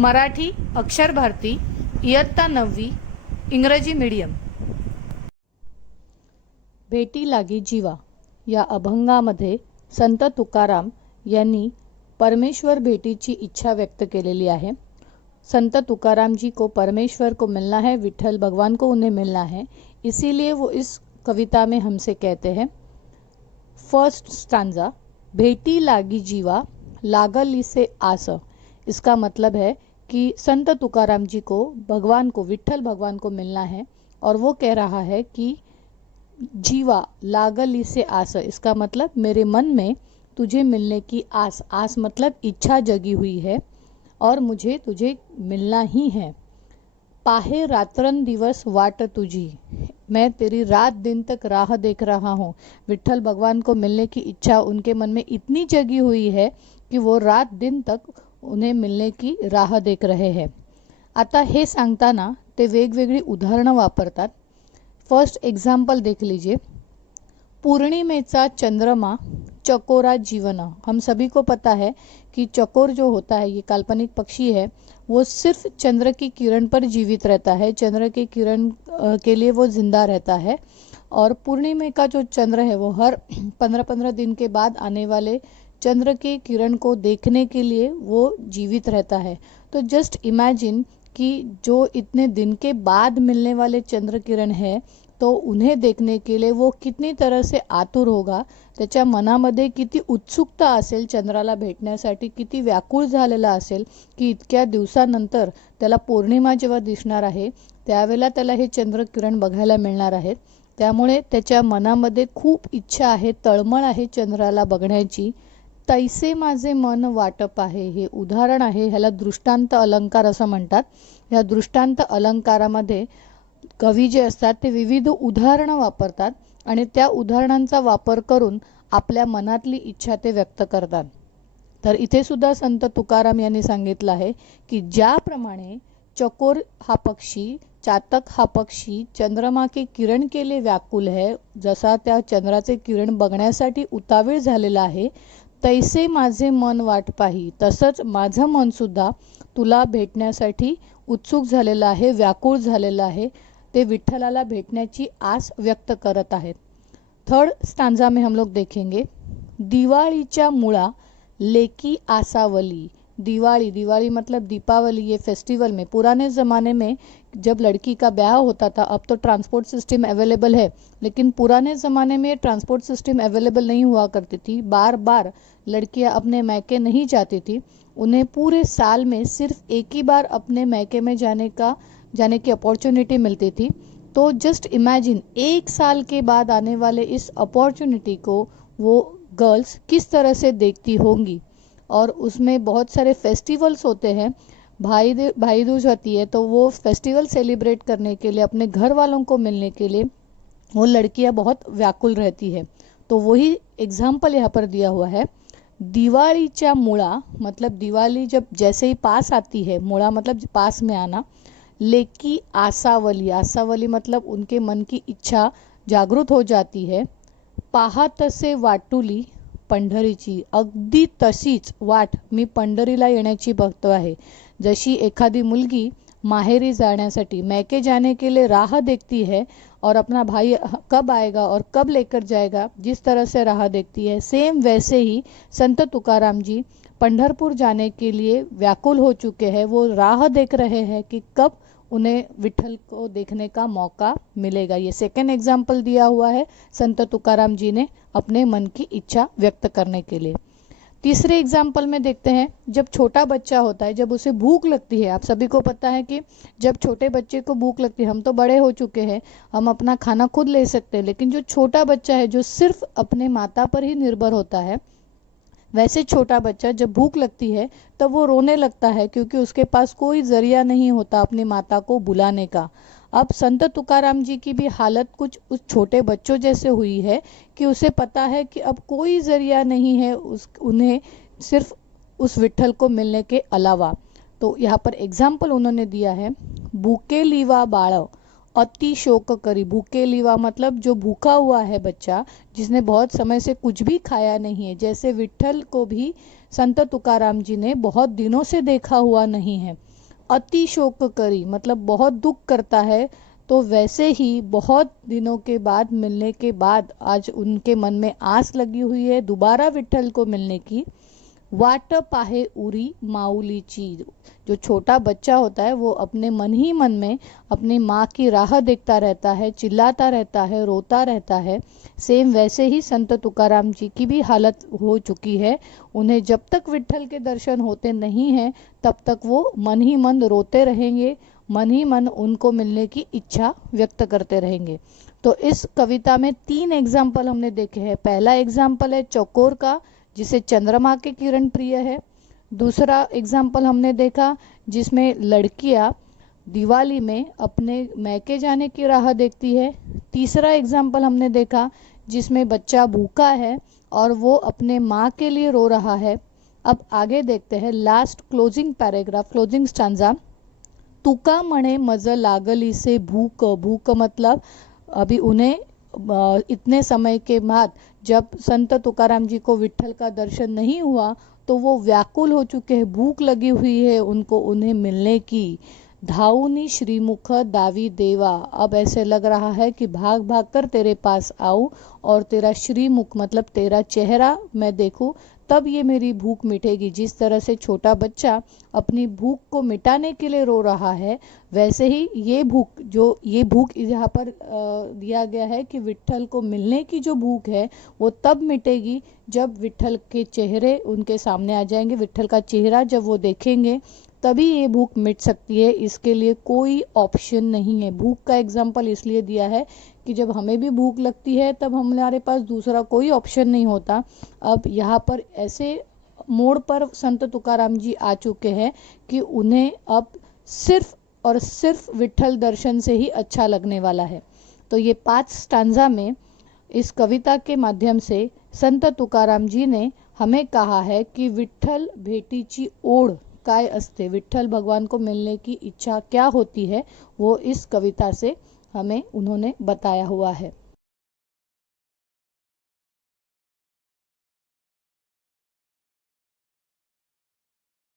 मराठी अक्षर भारती इयत्ता 9वी इंग्रजी मीडियम। भेटी लागी जीवा या अभंगामध्ये संत तुकाराम यांनी परमेश्वर भेटीची इच्छा व्यक्त केलेली आहे। संत तुकाराम जी को परमेश्वर को मिलना है, विठल भगवान को उन्हें मिलना है, इसीलिए वो इस कविता में हमसे कहते हैं। फर्स्ट स्टांजा, भेटी लागी जीवा लागल इसे आस। इसका मतलब है कि संत तुकाराम जी को भगवान को, विठल भगवान को मिलना है और वो कह रहा है कि जीवा लागल इसे आस, इसका मतलब मेरे मन में तुझे मिलने की आस, आस मतलब इच्छा जगी हुई है और मुझे तुझे मिलना ही है। पाहे रात्रन दिवस वाट तुझी, मैं तेरी रात दिन तक राह देख रहा हूँ। विठल भगवान को मिलने की इच्छा उनके मन में इतनी जगी हुई है कि वो रात दिन तक उन्हें मिलने की राह देख रहे हैं। आता हे सांगताना ते वेगवेगळी उदाहरणं वापरतात। फर्स्ट एग्जाम्पल देख लीजिए। पूर्णिमेचा चंद्रमा चकोरा जीवन। हम सभी को पता है कि चकोर जो होता है, ये काल्पनिक पक्षी है, वो सिर्फ चंद्र की किरण पर जीवित रहता है, चंद्र की किरण के लिए वो जिंदा रहता है। और पूर्णिमे का जो चंद्र है वो हर 15-15 दिन के बाद आने वाले चंद्र की किरण को देखने के लिए वो जीवित रहता है। तो जस्ट इमेजिन कि जो इतने दिन के बाद मिलने वाले चंद्र किरण है, तो उन्हें देखने के लिए वो कितनी तरह से आतुर होगा, त्याच्या मनामध्ये किती उत्सुकता असेल, चंद्राला भेटण्यासाठी किती व्याकुळ झालेला असेल की इतक्या दिवसानंतर त्याला पौर्णिमा जेव्हा दिसणार आहे त्यावेळेला त्याला हे चंद्रकिरण बघायला मिळणार आहेत। त्यामुळे त्याच्या मनामध्ये खूप इच्छा आहे, तळमळ आहे चंद्राला बघण्याची। तैसे माझे मन वाटप आहे, हे उदाहरण आहे, ह्याला दृष्टांत अलंकार असं म्हणतात। या दृष्टांत अलंकारामध्ये कवी जे असतात ते विविध उदाहरणं वापरतात आणि त्या उदाहरणांचा वापर करून आपल्या मनातली इच्छा ते व्यक्त करतात। तर इथे सुद्धा संत तुकाराम यांनी सांगितलं आहे की ज्याप्रमाणे चकोर हा पक्षी, चातक हा पक्षी चंद्रमा की किरण के लिए व्याकुल है, जसा त्या चंद्राचे किरण बघण्यासाठी उतावीळ झालेला आहे, तैसे माझे मन वाट पाही, तसंच माझं मन सुद्धा तुला भेटण्यासाठी उत्सुक झालेलं आहे, व्याकुळ झालेलं आहे। ते विठ्ठलाला भेटण्याची आस व्यक्त करत आहेत। थर्ड स्टांजा में हम लोग देखेंगे, दिवाळीच्या मुळा लेकी आसावली। दिवाली, दिवाली मतलब दीपावली, ये फेस्टिवल में पुराने ज़माने में जब लड़की का ब्याह होता था, अब तो ट्रांसपोर्ट सिस्टम अवेलेबल है, लेकिन पुराने ज़माने में ट्रांसपोर्ट सिस्टम अवेलेबल नहीं हुआ करती थी। बार बार लड़कियां अपने मैके नहीं जाती थी, उन्हें पूरे साल में सिर्फ एक ही बार अपने मैके में जाने की अपॉर्चुनिटी मिलती थी। तो जस्ट इमेजिन एक साल के बाद आने वाले इस अपॉर्चुनिटी को वो गर्ल्स किस तरह से देखती होंगी। और उसमें बहुत सारे फेस्टिवल्स होते हैं, भाई दूज होती है, तो वो फेस्टिवल सेलिब्रेट करने के लिए, अपने घर वालों को मिलने के लिए वो लड़कियां बहुत व्याकुल रहती है। तो वही एग्जाम्पल यहाँ पर दिया हुआ है। दिवाळीच्या मुळा मतलब दिवाली जब जैसे ही पास आती है, मुळा मतलब पास में आना, लेकी आसावली, आसावली मतलब उनके मन की इच्छा जागृत हो जाती है। पाहतसे वाटुली पंढरीची, अगदी तशीच वाट मी पंढरीला येण्याची बघतो आहे। जशी एखादी मुलगी माहेरी जाण्यासाठी, मैके जाने के लिए राह देखती है और अपना भाई कब आएगा और कब लेकर जाएगा, जिस तरह से राह देखती है, सेम वैसे ही संत तुकाराम जी पंढरपुर जाने के लिए व्याकुल हो चुके हैं। वो राह देख रहे हैं कि कब उन्हें विठल को देखने का मौका मिलेगा। ये सेकंड एग्जाम्पल दिया हुआ है संत तुकाराम जी ने अपने मन की इच्छा व्यक्त करने के लिए। तीसरे एग्जाम्पल में देखते हैं, जब छोटा बच्चा होता है, जब उसे भूख लगती है, आप सभी को पता है कि जब छोटे बच्चे को भूख लगती है, हम तो बड़े हो चुके हैं, हम अपना खाना खुद ले सकते हैं, लेकिन जो छोटा बच्चा है जो सिर्फ अपने माता पर ही निर्भर होता है, वैसे छोटा बच्चा जब भूख लगती है तब वो रोने लगता है क्योंकि उसके पास कोई जरिया नहीं होता अपनी माता को बुलाने का। अब संत तुकाराम जी की भी हालत कुछ उस छोटे बच्चों जैसे हुई है कि उसे पता है कि अब कोई जरिया नहीं है उन्हें सिर्फ उस विठल को मिलने के अलावा। तो यहाँ पर एग्जाम्पल उन्होंने दिया है, भूखे लीवा बाळ अति शोक करी। भूखे लीवा मतलब जो भूखा हुआ है बच्चा, जिसने बहुत समय से कुछ भी खाया नहीं है, जैसे विठल को भी संत तुकाराम जी ने बहुत दिनों से देखा हुआ नहीं है, अति शोक करी, मतलब बहुत दुख करता है। तो वैसे ही बहुत दिनों के बाद मिलने के बाद आज उनके मन में आस लगी हुई है दोबारा विठ्ठल को मिलने की। वाट पाहे उरी माऊलीची, जो छोटा बच्चा होता है वो अपने मन ही मन में अपनी माँ की राह देखता रहता है, चिल्लाता रहता है, रोता रहता है। सेम वैसे ही संत तुकाराम जी की भी हालत हो चुकी है। उन्हें जब तक विठ्ठल के दर्शन होते नहीं हैं तब तक वो मन ही मन रोते रहेंगे, मन ही मन उनको मिलने की इच्छा व्यक्त करते रहेंगे। तो इस कविता में 3 एग्जाम्पल हमने देखे हैं। पहला एग्जाम्पल है चौकोर का, जिसे चंद्रमा के किरण प्रिय है। दूसरा एग्जाम्पल हमने देखा जिसमें लड़कियां दिवाली में अपने मैके जाने की राह देखती है। तीसरा एग्जाम्पल हमने देखा जिसमें बच्चा भूखा है और वो अपने माँ के लिए रो रहा है। अब आगे देखते हैं last closing paragraph, closing stanza. तुका मणे मज लागली से भूक, भूक मतलब अभी उन्हें इतने समय के बाद जब संत तुकाराम जी को विठ्ठल का दर्शन नहीं हुआ तो वो व्याकुल हो चुके हैं, भूख लगी हुई है उनको उन्हें मिलने की। धाउनी श्रीमुख दावी देवा, अब ऐसे लग रहा है कि भाग भाग कर तेरे पास आऊं और तेरा श्रीमुख मतलब तेरा चेहरा मैं देखूं, तब ये मेरी भूख मिटेगी। जिस तरह से छोटा बच्चा अपनी भूख को मिटाने के लिए रो रहा है, वैसे ही ये भूख यहाँ पर दिया गया है कि विठ्ठल को मिलने की जो भूख है वो तब मिटेगी जब विठ्ठल के चेहरे उनके सामने आ जाएंगे, विठ्ठल का चेहरा जब वो देखेंगे तभी ये भूख मिट सकती है। इसके लिए कोई ऑप्शन नहीं है। भूख का एग्जाम्पल इसलिए दिया है कि जब हमें भी भूख लगती है तब हमारे पास दूसरा कोई ऑप्शन नहीं होता। अब यहाँ पर ऐसे मोड़ पर संत तुकाराम जी आ चुके हैं कि उन्हें अब सिर्फ और सिर्फ विठ्ठल दर्शन से ही अच्छा लगने वाला है। तो ये 5 स्टांजा में इस कविता के माध्यम से संत तुकाराम जी ने हमें कहा है कि विठ्ठल भेटीची ओढ काय असते, विठ्ठल भगवान को मिलने की इच्छा क्या होती है, वो इस कविता से हमें उन्होंने बताया हुआ है।